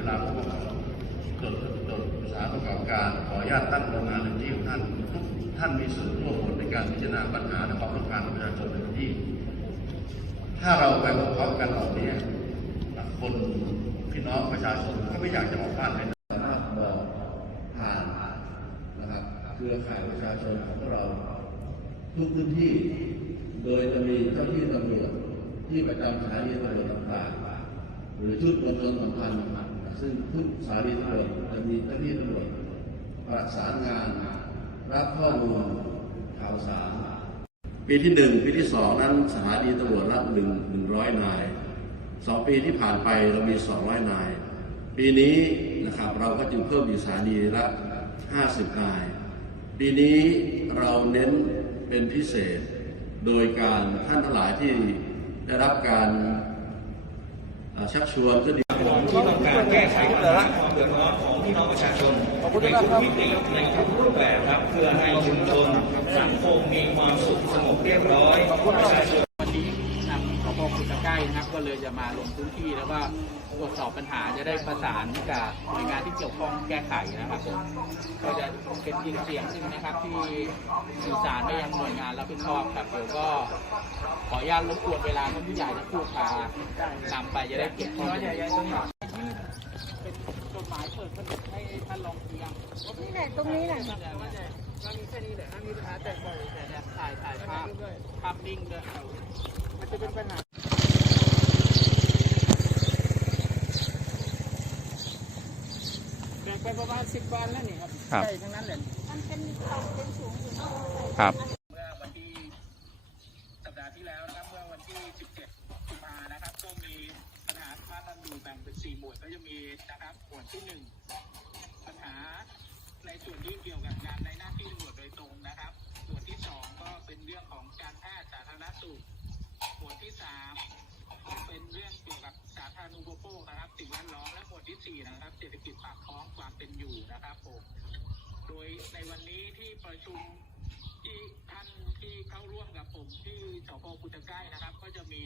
เวลาพวกจดจดสารประกอบการขออนุญาตตั้งโรงงานในที่ของท่านทุกท่านมีส่วนร่วมหมดในการพิจารณาปัญหาและความต้องการของประชาชนในพื้นที่ ถ้าเราไปพบกันเหล่านี้คนพี่น้องประชาชนก็ไม่อยากจะออกบ้านเลยนะสามารถบอกผ่านนะครับเครือข่ายประชาชนของเราทุกพื้นที่ โดยจะมีเจ้าที่ตำรวจที่ประจำสถานีตำรวจต่างๆหรือชุดมวลชนสัมพันธ์ ซึ่งทุกสถานีตำรวจจะมีเจ้าที่ตำรวจประสานงาน รับข้อมูลข่าวสารปีที่หนึ่งปีที่สองนั้นสถานีตำรวจรับหนึ่งหนึ่งร้อยนายสองปีที่ผ่านไปเรามีสองร้อยนาย ปีนี้นะครับเราก็จึงเพิ่มอีกสถานีละห้าสิบนาย ปีนี้เราเน้นเป็นพิเศษ โดยการท่านทั้งหลายที่ได้รับการ ชักชวนก็ดีที่ต้องการแก้ไขปัญหาความเดือดร้อนของพี่น้องประชาชนในทุกมิติในทุกรูปแบบครับ เพื่อให้ชุมชนสังคมมีความสุขสงบเรียบร้อยประชาชนวันนี้นำสพคุณตะใกล้นะครับ ก็ เลยจะมาลงพื้นที่แล้วก็ตรวจสอบปัญหาจะได้ประสานกับหน่วยงานที่เกี่ยวข้องแก้ไขนะครับผมก็จะเป็นอีกเสียงหนึ่งนะครับ ที่สื่อสารไปยังหน่วยงานรับผิดชอบครับเดี๋ยวก็ขออนุญาตรบกวนเวลาท่านผู้ใหญ่ที่พูดพานำไปจะได้เก็บข้อมูลครับเป็นจดหมายเปิดผนึกให้ท่านลองเรียงนี่แหละตรงนี้แหละมันมีแค่นี้แหละมีปัญหาแต่บ่อยแต่เนี่ยถ่ายถ่ายภาพภาพนิ่งด้วยมันจะเป็นปัญหา แบ่งไปประมาณสิบวันแล้วนี่ครับครับใช่ทั้งนั้นแหละมันเป็นต่ำเป็นสูงอยู่นอกเลยครับ เมื่อวันที่สัปดาห์ที่แล้วนะครับ เมื่อวันที่ 17กุมภานะครับ ก็มีปัญหาบ้านเราอยู่แบ่งเป็นสี่หมวดก็จะมีนะครับ หมวดที่หนึ่งปัญหาในส่วนที่เกี่ยวกับงานในหน้าที่ตำรวจโดยตรงนะครับ หมวดที่สองก็เป็นเรื่องของการแพทย์สาธารณสุข หมวดที่สามก็เป็นเรื่องเกี่ยวกับ โดยในวันนี้ที่ประชุมที่ท่านที่เข้าร่วมกับผมที่สพกุตไกล้นะครับ ก็จะมี